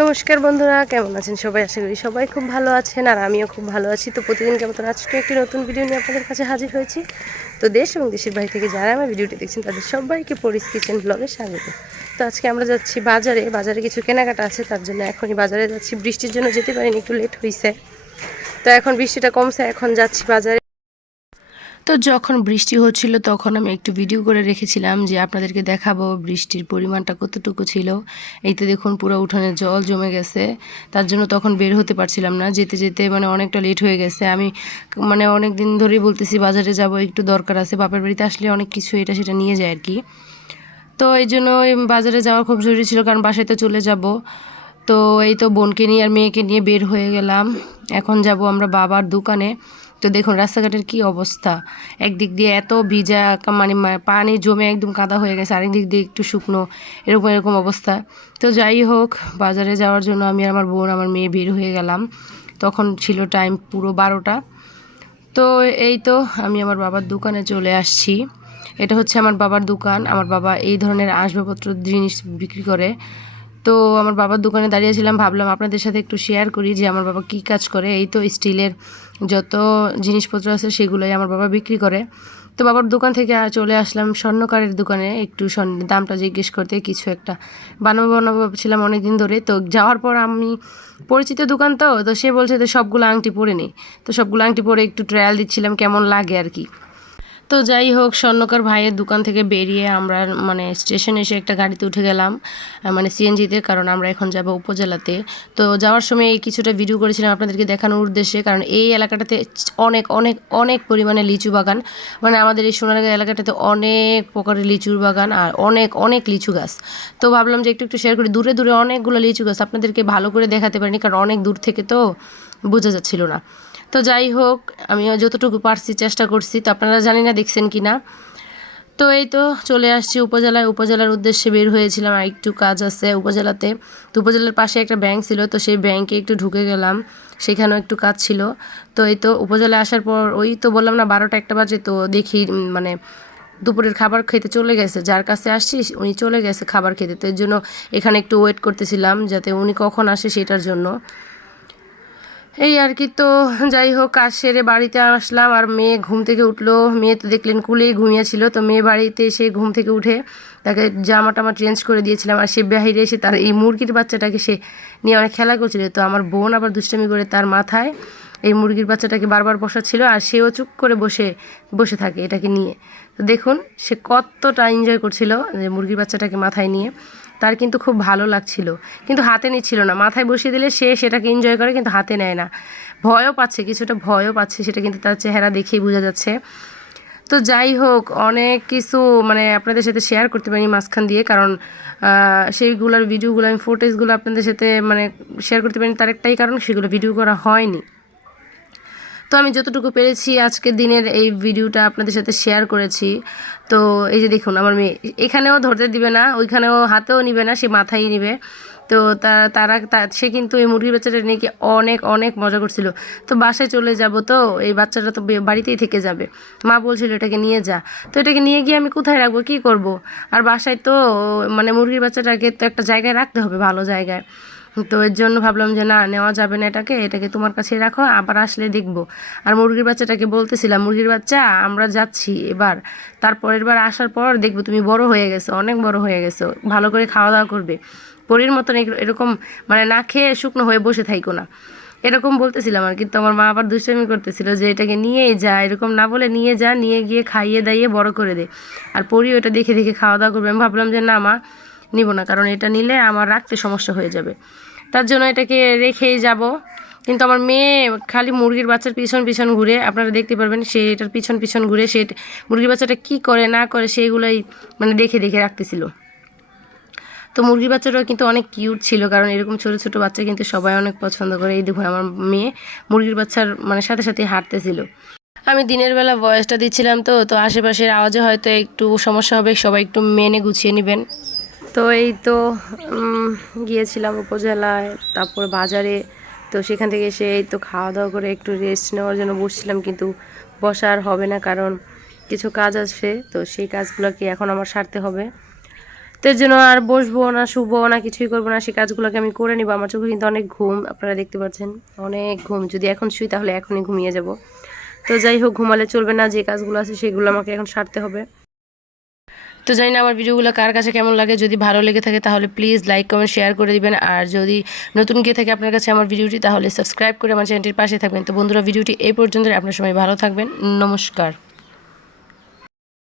নমস্কার বন্ধুরা, কেমন আছেন সবাই? আশা করি সবাই খুব ভালো আছেন, আর আমিও খুব ভালো আছি। তো প্রতিদিনকে মতন আজকে একটি নতুন ভিডিও নিয়ে আপনাদের কাছে হাজির হয়েছি। তো দেশ এবং দেশের বাইরে থেকে যারা আমার ভিডিওটি দেখছেন তাদের সবাইকে পরিস কিচেন ব্লগে স্বাগত। তো আজকে আমরা যাচ্ছি বাজারে কিছু কেনাকাটা আছে, তার জন্য এখনই বাজারে যাচ্ছি। বৃষ্টির জন্য যেতে পারিনি, একটু লেট হয়েছে। তো এখন বৃষ্টিটা কমছে, এখন যাচ্ছি বাজারে। তো যখন বৃষ্টি হচ্ছিল তখন আমি একটু ভিডিও করে রেখেছিলাম যে আপনাদেরকে দেখাবো বৃষ্টির পরিমাণটা কতটুকু ছিল। এই তো দেখুন পুরো উঠানে জল জমে গেছে, তার জন্য তখন বের হতে পারছিলাম না। যেতে যেতে অনেকটা লেট হয়ে গেছে। আমি অনেক দিন ধরেই বলতেছি বাজারে যাব, একটু দরকার আছে। বাপের বাড়িতে আসলে অনেক কিছু এটা সেটা নিয়ে যায় আর কি। তো এই জন্য বাজারে যাওয়া খুব জরুরি ছিল, কারণ বাসায় তো চলে যাব। তো এই তো বোনকে নিয়ে আর মেয়েকে নিয়ে বের হয়ে গেলাম। এখন যাব আমরা বাবার দোকানে। তো দেখুন রাস্তাঘাটের কি অবস্থা, একদিক দিয়ে এত ভিজা, পানি জমে একদম কাদা হয়ে গেছে, আরেক দিক দিয়ে একটু শুকনো, এরকম অবস্থা। তো যাই হোক, বাজারে যাওয়ার জন্য আমি আর আমার বোন আমার মেয়ে বের হয়ে গেলাম। তখন ছিল টাইম পুরো 12টা। তো এই তো আমি আমার বাবার দোকানে চলে আসছি। এটা হচ্ছে আমার বাবার দোকান। আমার বাবা এই ধরনের আসবাবপত্র জিনিস বিক্রি করে। তো আমার বাবার দোকানে দাঁড়িয়েছিলাম, ভাবলাম আপনাদের সাথে একটু শেয়ার করি যে আমার বাবা কী কাজ করে। এই তো স্টিলের যত জিনিসপত্র আছে সেগুলোই আমার বাবা বিক্রি করে। তো বাবার দোকান থেকে চলে আসলাম স্বর্ণকারের দোকানে, একটু দামটা জিজ্ঞেস করতে। কিছু একটা বানাবো ভাবছিলাম অনেক দিন ধরে। তো যাওয়ার পর আমি পরিচিত দোকান, তো সে বলছে যে সবগুলো আংটি পরে নে। তো সবগুলো আংটি পরে একটু ট্রায়াল দিচ্ছিলাম কেমন লাগে আর কি। তো যাই হোক, স্বর্ণকার ভাইয়ের দোকান থেকে বেরিয়ে আমরা স্টেশনে এসে একটা গাড়িতে উঠে গেলাম, সিএনজিতে, কারণ আমরা এখন যাব উপজেলাতে। তো যাওয়ার সময় এই কিছুটা ভিডিও করেছিলাম আপনাদেরকে দেখানোর উদ্দেশ্যে, কারণ এই এলাকাটাতে অনেক অনেক অনেক পরিমাণে লিচু বাগান। আমাদের এই সোনারগাঁ এলাকাটাতে অনেক প্রকারের লিচুর বাগান আর অনেক অনেক লিচু গাছ। তো ভাবলাম যে একটু শেয়ার করি। দূরে দূরে অনেকগুলো লিচু গাছ, আপনাদেরকে ভালো করে দেখাতে পারিনি কারণ অনেক দূর থেকে তো বোঝা যাচ্ছিল না। তো যাই হোক, আমি যতটুকু পারছি চেষ্টা করছি। তো আপনারা জানি না দেখছেন কি না। তো এই তো চলে আসছি উপজেলার উদ্দেশ্যে বের হয়েছিলাম, আর একটু কাজ আছে উপজেলাতে। তো উপজেলার পাশে একটা ব্যাংক ছিল, তো সেই ব্যাংকে একটু ঢুকে গেলাম, সেখানেও একটু কাজ ছিল। তো এই তো উপজেলায় আসার পর ওই তো বললাম না 12টা 1টা বাজে। তো দেখি দুপুরের খাবার খেতে চলে গেছে, যার কাছে আসছি উনি চলে গেছে খাবার খেতে। তো এর জন্য এখানে একটু ওয়েট করতেছিলাম যাতে উনি কখন আসে সেটার জন্য। এই আর কি। তো যাই হোক, কাজ সেরে বাড়িতে আসলাম, আর মেয়ে ঘুম থেকে উঠলো। মেয়ে তো দেখলেন কুলেই ঘুমিয়েছিল। তো মেয়ে বাড়িতে এসে ঘুম থেকে উঠে তাকে জামা টামা চেঞ্জ করে দিয়েছিলাম, আর সে বাহিরে এসে তার এই মুরগির বাচ্চাটাকে সে নিয়ে অনেক খেলা করছিল। তো আমার বোন আবার দুষ্টামি করে তার মাথায় এই মুরগির বাচ্চাটাকে বারবার বসাচ্ছিল, আর সেও চুপ করে বসে বসে থাকে এটাকে নিয়ে। তো দেখুন সে কতটা এনজয় করছিল যে মুরগির বাচ্চাটাকে মাথায় নিয়ে। তার কিন্তু খুব ভালো লাগছিল, কিন্তু হাতে নিচ্ছিল না। মাথায় বসিয়ে দিলে সে সেটাকে এনজয় করে, কিন্তু হাতে নেয় না। ভয়ও পাচ্ছে, কিছুটা ভয়ও পাচ্ছে, সেটা কিন্তু তার চেহারা দেখেই বোঝা যাচ্ছে। তো যাই হোক, অনেক কিছু আপনাদের সাথে শেয়ার করতে পারিনি মাঝখান দিয়ে, কারণ সেইগুলোর ভিডিওগুলো আমি ফুটেজগুলো আপনাদের সাথে শেয়ার করতে পারিনি। তার একটাই কারণ, সেগুলো ভিডিও করা হয়নি। তো আমি যতটুকু পেরেছি আজকের দিনের এই ভিডিওটা আপনাদের সাথে শেয়ার করেছি। তো এই যে দেখুন, আমার মেয়ে এখানেও ধরতে দিবে না, ওইখানেও হাতেও নিবে না, সে মাথায় নিবে। তো সে কিন্তু এই মুরগির বাচ্চাটা নিয়ে কি অনেক অনেক মজা করছিল। তো বাসায় চলে যাব, তো এই বাচ্চাটা তো বাড়িতেই থেকে যাবে। মা বলছিল এটাকে নিয়ে যা। তো এটাকে নিয়ে গিয়ে আমি কোথায় রাখবো, কী করব? আর বাসায় তো মুরগির বাচ্চাটাকে তো একটা জায়গায় রাখতে হবে, ভালো জায়গায়। তো এর জন্য ভাবলাম যে না, নেওয়া যাবে না, এটাকে তোমার কাছেই রাখো, আবার আসলে দেখবো। আর মুরগির বাচ্চাটাকে বলতেছিলাম, মুরগির বাচ্চা আমরা যাচ্ছি এবার, তারপরের বার আসার পর দেখবো তুমি বড় হয়ে গেছো, অনেক বড় হয়ে গেছো, ভালো করে খাওয়া দাওয়া করবে, পরীর মতন এরকম না খেয়ে শুকনো হয়ে বসে থাইকো না, এরকম বলতেছিলাম। আর কিন্তু আমার মা আবার দুষ্টামি করতেছিল যে এটাকে নিয়েই যা, এরকম না বলে নিয়ে যা, নিয়ে গিয়ে খাইয়ে দাইয়ে বড় করে দে, আর পরিও এটা দেখে দেখে খাওয়া দাওয়া করবে। আমি ভাবলাম যে না মা, নিব না, কারণ এটা নিলে আমার রাখতে সমস্যা হয়ে যাবে, তার জন্য এটাকে রেখেই যাব। কিন্তু আমার মেয়ে খালি মুরগির বাচ্চার পিছন পিছন ঘুরে, আপনারা দেখতে পারবেন সে এটার পিছন পিছন ঘুরে সে মুরগির বাচ্চাটা কী করে না করে সেগুলোই দেখে দেখে রাখতেছিল। তো মুরগির বাচ্চাটাও কিন্তু অনেক কিউট ছিল, কারণ এরকম ছোটো ছোটো বাচ্চা কিন্তু সবাই অনেক পছন্দ করে। এই দেখুন আমার মেয়ে মুরগির বাচ্চার সাথে সাথে হাঁটতেছিল। আমি দিনের বেলা ভয়েসটা দিচ্ছিলাম, তো আশেপাশের আওয়াজে হয়তো একটু সমস্যা হবে, সবাই একটু মেনে গুছিয়ে নেবেন। তো এই তো গিয়েছিলাম উপজেলায়, তারপর বাজারে। তো সেখান থেকে এসে এই তো খাওয়া দাওয়া করে একটু রেস্ট নেওয়ার জন্য বসছিলাম, কিন্তু বসা আর হবে না, কারণ কিছু কাজ আছে। তো সেই কাজগুলোকে এখন আমার সারতে হবে। তো এর জন্য আর বসবো না, শুবো না, কিছুই করবো না, সেই কাজগুলোকে আমি করে নিবো। আমার চোখে কিন্তু অনেক ঘুম, আপনারা দেখতে পাচ্ছেন অনেক ঘুম। যদি এখন শুই তাহলে এখনই ঘুমিয়ে যাব। তো যাই হোক, ঘুমালে চলবে না, যে কাজগুলো আছে সেগুলো আমাকে এখন সারতে হবে। তো জানি না আমার ভিডিওগুলো কার কাছে কেমন লাগে। যদি ভালো লেগে থাকে তাহলে প্লিজ লাইক কমেন্ট শেয়ার করে দিবেন। আর যদি নতুন গিয়ে থাকে আপনার কাছে আমার ভিডিওটি, তাহলে সাবস্ক্রাইব করে আমার চ্যানেলটির পাশে থাকবেন। তো বন্ধুরা, ভিডিওটি এই পর্যন্ত। আপনার সবাই ভালো থাকবেন। নমস্কার।